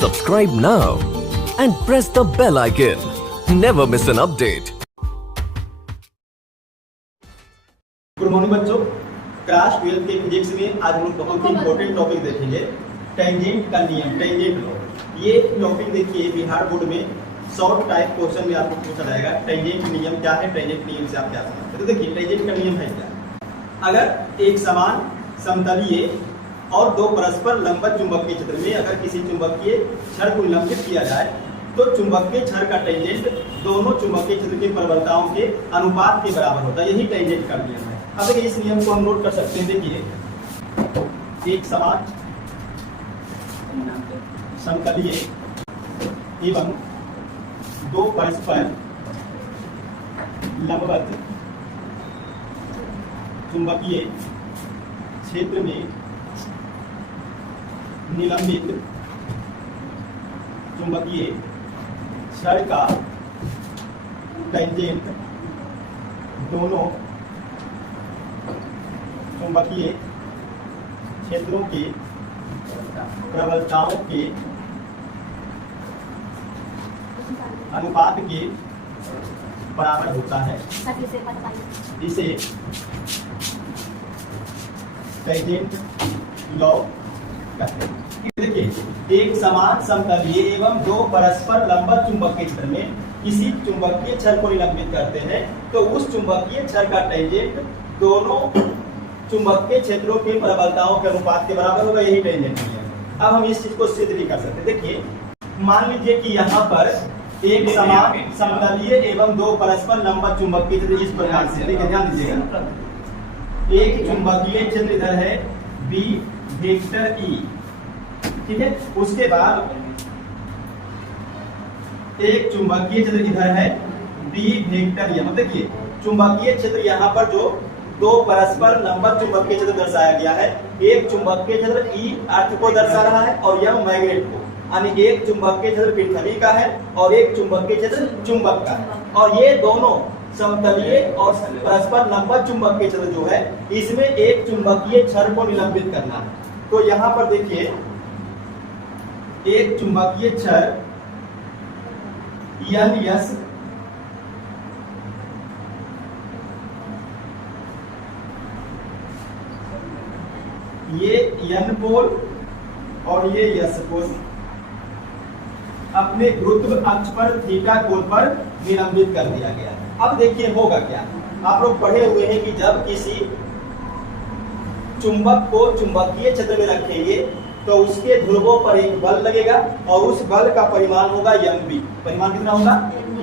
Subscribe now and press the bell icon. Never miss an update. Good morning बच्चों, class 12 के physics में आज हम बहुत ही इंपॉर्टेंट टॉपिक देखेंगे, टेंजेंट का नियम, टेंजेंट लॉ। ये टॉपिक देखिए बिहार बोर्ड में शॉर्ट टाइप क्वेश्चन में आपको पूछा जाएगा। टेंजेंट नियम क्या है, टेंजेंट नियम से आप क्या समझते हैं। तो देखिए टेंजेंट का नियम है क्या। अगर एक समान समतलीय और दो परस्पर लंबवत चुंबकीय क्षेत्र में अगर किसी चुंबकीय छड़ को निलंबित किया जाए तो चुंबकीय छड़ का टेंजेंट दोनों चुंबकीय क्षेत्र की प्रबलताओं के अनुपात के बराबर होता है। यही टेंजेंट का नियम है। अब देखिए इस नियम को हम नोट कर सकते हैं। देखिए एक समान समतलीय एवं दो परस्पर लंबवत चुंबकीय क्षेत्र में निलंबित चुंबकीय छड़ का टेंजेंट दोनों चुंबकीय क्षेत्रों के प्रबलताओं के अनुपात के बराबर होता है। इसे टेंजेंट लॉ कहते हैं। देखिए एक समान समतलीय एवं दो परस्पर लंबवत चुंबकीय क्षेत्र में किसी चुंबकीय छड़ को निलंबित करते हैं तो उस चुंबकीय छड़ का टेंजेंट दोनों चुंबकीय क्षेत्रों की प्रबलताओं के अनुपात के बराबर होगा। यही टेंजेंट है। अब हम इस चीज को सिद्ध भी कर सकते हैं। देखिए मान लीजिए कि यहाँ पर एक समान समतलीय एवं दो परस्पर लंबवत चुंबकीय क्षेत्र इस प्रकार से, देखिए ध्यान दीजिएगा, एक चुंबकीय क्षेत्र इधर है बी वेक्टर ई, ठीक है। उसके बाद एक चुंबकीय क्षेत्र इधर है बी वेक्टर ई। देखिए चुंबकीय क्षेत्र यहाँ पर जो दो परस्पर लंबवत चुंबकीय क्षेत्र दर्शाया गया है, एक चुंबकीय क्षेत्र ई अर्थ को दर्शा रहा है और यह मैग्नेट को, यानी एक चुंबकीय क्षेत्र पृथ्वी का है और एक चुंबकीय क्षेत्र चुंबक का है। और ये दोनों समतलीय और परस्पर लंबवत चुंबकीय क्षेत्र जो है इसमें एक चुंबकीय छड़ को निलंबित करना है। तो यहाँ पर देखिए एक चुंबकीय छड़ एन एस ये एन पोल और ये एस पोल अपने गुरुत्व अक्ष पर थीटा कोण पर निलंबित कर दिया गया है। अब देखिए होगा क्या। आप लोग पढ़े हुए हैं कि जब किसी चुंबक को चुंबकीय क्षेत्र में रखेंगे तो उसके ध्रुवों पर एक बल लगेगा और उस बल का परिमाण होगा एम बी। परिमाण कितना होगा?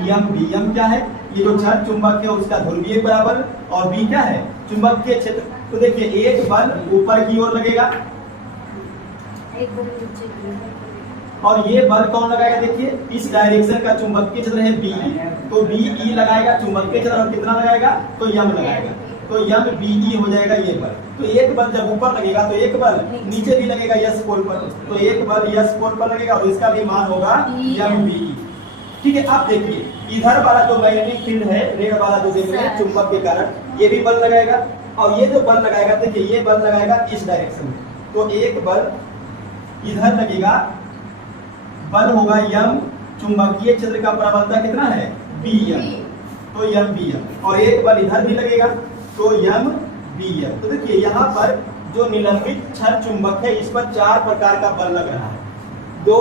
M B. एम क्या है? ये जो छड़ चुंबक है उसका ध्रुवीय बराबर, और बी क्या है? चुंबकीय क्षेत्र। तो देखिए एक बल ऊपर की ओर लगेगा और ये बल कौन लगाएगा? देखिए इस डायरेक्शन का चुंबकीय क्षेत्र है बी, तो बी ई लगाएगा चुंबकीय क्षेत्र, और कितना लगाएगा? तो एम लगाएगा, तो एम बी ई हो जाएगा ये बल। तो एक बल जब ऊपर लगेगा तो एक बल नीचे भी लगेगा यस पोल पर, तो एक बल यस पोल पर लगेगा और इसका भी मान होगा एम बी ई, ठीक है। अब देखिए इधर वाला जो मैग्नेटिक फील्ड है, रेड वाला जो देख रहे हैं चुंबक के कारण, ये भी बल लगाएगा और ये जो बल लगाएगा, देखिए ये बल लगाएगा इस डायरेक्शन में, तो एक बल इधर लगेगा, बल होगा यम, चुंबकीय क्षेत्र का प्रबलता कितना है? बी एम, तो एम बी एम, और एक बल इधर भी लगेगा तो एम बी एम। तो देखिए यहाँ पर जो निलंबित छड़ चुंबक है इस पर चार प्रकार का बल लग रहा है। दो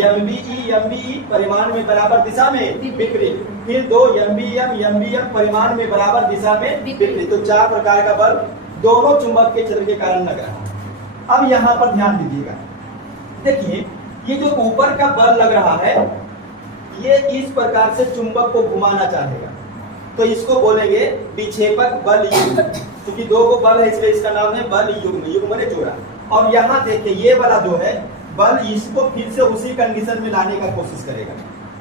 एम बी ई परिमाण में बराबर दिशा में विपरीत, फिर दो एम बी एम परिमाण में बराबर दिशा में विपरीत। तो चार प्रकार का बल दोनों चुंबक के क्षेत्र के कारण लग रहा है। अब यहाँ पर ध्यान दीजिएगा, देखिए ये जो ऊपर का बल लग रहा है ये इस प्रकार से चुंबक को घुमाना चाहेगा, तो इसको बोलेंगे विक्षेपक बल युग्म, क्योंकि दो को बल है इसलिए इसका नाम है बल युग्म, युग्म माने जोड़ा। और यहाँ देखिए ये वाला जो है बल इसको फिर से उसी कंडीशन में लाने का कोशिश करेगा।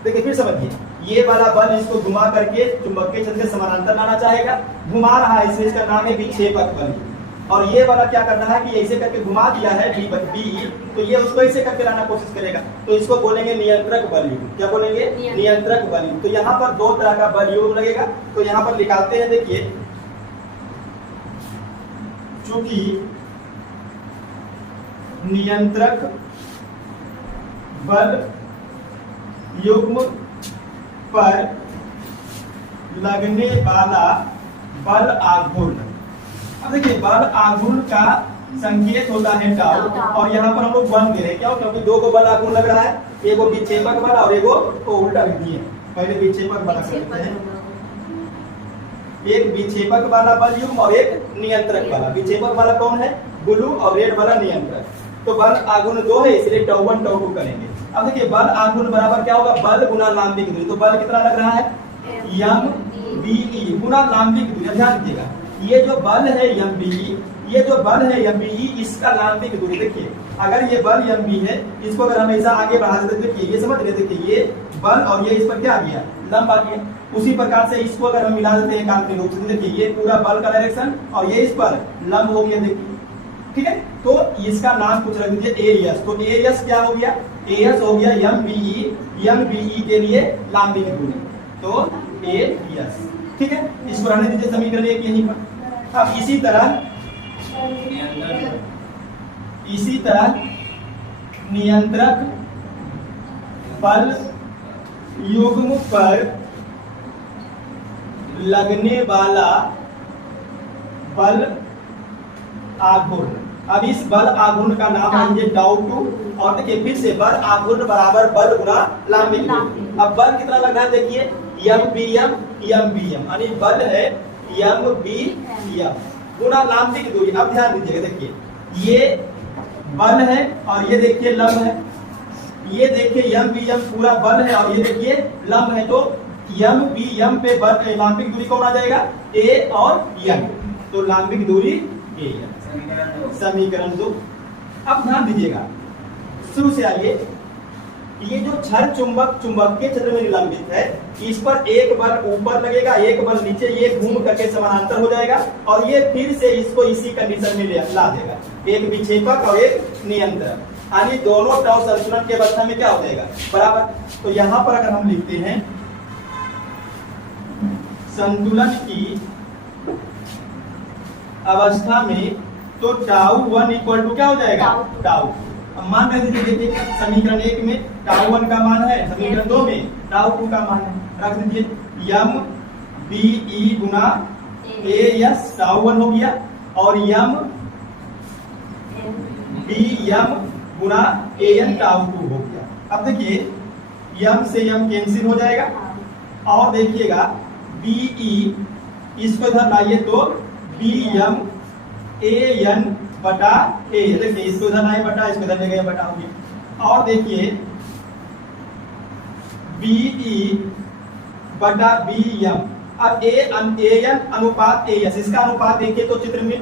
देखिए फिर समझिए, ये वाला बल इसको घुमा करके चुंबकीय क्षेत्र के समानांतर लाना चाहेगा, घुमा रहा है इसलिए इसका नाम है विक्षेपक बल। और ये वाला क्या कर रहा है कि ऐसे करके घुमा दिया है बी, तो ये उसको ऐसे करके लाना कोशिश करेगा, तो इसको बोलेंगे नियंत्रक बल युग्म। क्या बोलेंगे? नियंत्रक बल युग्म। तो यहाँ पर दो तरह का बल युग्म लगेगा, तो यहाँ पर निकालते हैं। देखिए चूंकि नियंत्रक बल युग्म पर लगने वाला बल आघूर्ण। अब देखिए बल आघूर्ण का संकेत होता है टाउ, और यहाँ पर हम लोग 1 दे रहे हैं, क्यों? क्योंकि दो को बल आघूर्ण लग रहा है, एगो विक्षेपक वाला और एगो को उल्टा भी दिए। पहले विक्षेपक वाला करते हैं, एक विक्षेपक वाला बल युग्म और एक नियंत्रक वाला। विक्षेपक वाला कौन है? ब्लू, और रेड वाला नियंत्रक। तो बल आघूर्ण 2 है, इसलिए टाउ 1 टाउ 2 करेंगे। अब देखिए बल आघूर्ण बराबर क्या होगा? बल गुना लांबिक दूरी। तो बल कितना लग रहा है? एम बी ई गुना लांबिक दूरी। ध्यान दीजिएगा, ये जो बल है एम बी ई, ये जो बल है एम बी ई, इसका लांबिक दूरी देखिए, अगर ये बल एम बी है, इसको अगर हम ऐसा आगे बढ़ा देते, देखिए ये समझ रहे, देखिए ये बल और ये इस पर क्या आ गया? लंब आ गया। उसी प्रकार से इसको अगर हम मिला देते हैं काल्पनिक रूप से, देखिए ये पूरा बल का डायरेक्शन और ये इस पर लंब हो गया, देखिए ठीक है। तो इसका नाम कुछ रख दीजिए ए एस। तो ए एस क्या हो गया? ए एस हो गया एम बी ई के लिए लांबिक दूरी, तो ए एस, ठीक है। इसको रहने दीजिए समीकरण 1 यहीं पर। अब इसी तरह नियंत्रक बल युग्म पर लगने वाला बल आघूर्ण। अब इस बल आघूर्ण का नाम लीजिए टाउ 2, और देखिए फिर से बल आघूर्ण बराबर बल गुना लांबिक दूरी। अब बल कितना लग रहा है? देखिए एम बी एम यानी बल है एम बी एम गुना लांबिक दूरी। अब ध्यान दीजिएगा, देखिए ये बल है और ये देखिए लंब है। ये देखिए एम बी एम पूरा बल है और ये देखिए लंब है, तो एम बी एम पे बल लांबिक दूरी कौन आ जाएगा? ए और एम, तो लांबिक दूरी ए एम। समीकरण 2। अब ध्यान दीजिएगा, शुरू से आइए, ये जो क्षण चुंबक चुंबकीय क्षेत्र में निलंबित है, इस पर एक बल ऊपर लगेगा, एक बल नीचे, ये घूम करके समानांतर हो जाएगा और ये फिर से इसको इसी कंडीशन में ला देगा, एक विक्षेपक और एक नियंत्रक, यानी दोनों टाउ संतुलन के अवस्था में क्या हो जाएगा? बराबर। तो यहाँ पर अगर हम लिखते हैं संतुलन की अवस्था में, तो टाउ 1 इक्वल टू क्या हो जाएगा? टाउ। अब मान रख दीजिए, देखिए समीकरण 1 में टाउ 1 का मान है, समीकरण 2 में टाउ 2 का मान है। रख दीजिए एम बी ई गुना ए एस, टाउ 1 हो गया, और एम बी एम गुना ए एन टाउ 2 हो गया। अब देखिए एम से एम कैंसिल हो जाएगा, और देखिएगा बी ई इसको इधर लाइए, तो बी एम ए एन बटा ए, देखिए इसको इधर लाए बटा, इसको इधर ले गए बटा हो गया। और देखिए बी ई बटा बी एम। अब ए एन अनुपात ए एस, इसका अनुपात देखिए तो चित्र में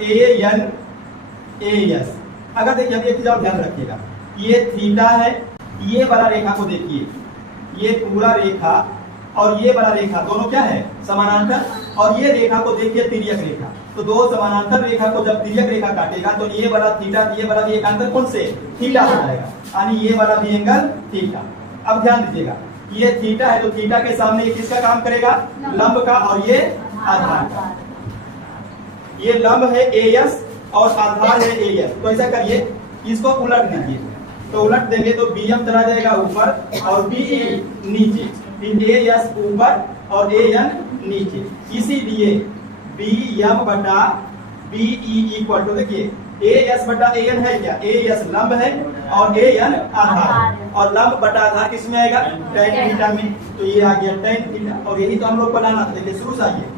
ए एन ए एस। अगर देखिए अब एक चीज और ध्यान रखिएगा, ये थीटा है, ये वाला रेखा को देखिए, ये पूरा रेखा और ये वाला रेखा दोनों क्या है? समानांतर। और ये रेखा को देखिए तिर्यक रेखा, तो दो समानांतर रेखा को जब तिर्यक रेखा काटेगा तो ये वाला थीटा, ये वाला भी एक एंगल कौन से? थीटा हो जाएगा, यानी ये वाला भी एंगल थीटा। अब ध्यान दीजिएगा, ये थीटा है तो थीटा के सामने ये किसका काम करेगा? लंब का, और ये आधार का। ये लंब है ए एस और आधार है ए एस। तो ऐसा करिए, इसको उलट दीजिए, तो उलट देंगे तो बी एम चला जाएगा ऊपर और बी ई नीचे, ए एस ऊपर और ए एन नीचे। इसीलिए बी एम बटा बी ई इक्वल टू, देखिए ए एस बटा ए एन है क्या? ए एस लंब है और ए एन आधार, और लंब बटा आधार किस में आएगा? tan थीटा में। तो ये आ गया tan थीटा, और यही तो हम लोग बनाना था। देखिए शुरू से आइए,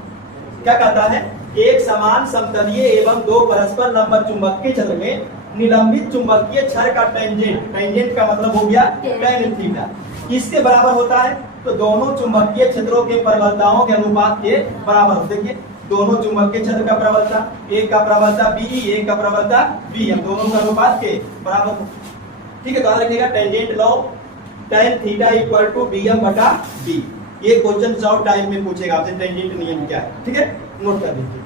क्या कहता है? एक समान समतलीय एवं दो परस्पर लंबवत चुंबकीय क्षेत्र में निलंबित चुंबकीय क्षण का टेंजेंट, टेंजेंट का मतलब हो गया tan थीटा, किसके बराबर होता है? तो दोनों चुंबकीय क्षेत्रों के प्रबलताओं के अनुपात के बराबर होते हैं। देखिए दोनों चुंबकीय क्षेत्र का प्रबलता, एक का प्रबलता बी, एक का प्रबलता बी, हम दोनों का अनुपात के बराबर। ठीक है, तो याद रखिएगा tangent law tan theta equal to B M बटा बी। ये क्वेश्चन शॉर्ट टाइम में पूछेगा आपसे टेंजेंट नियम क्या है। ठीक है, नोट कर लीजिए।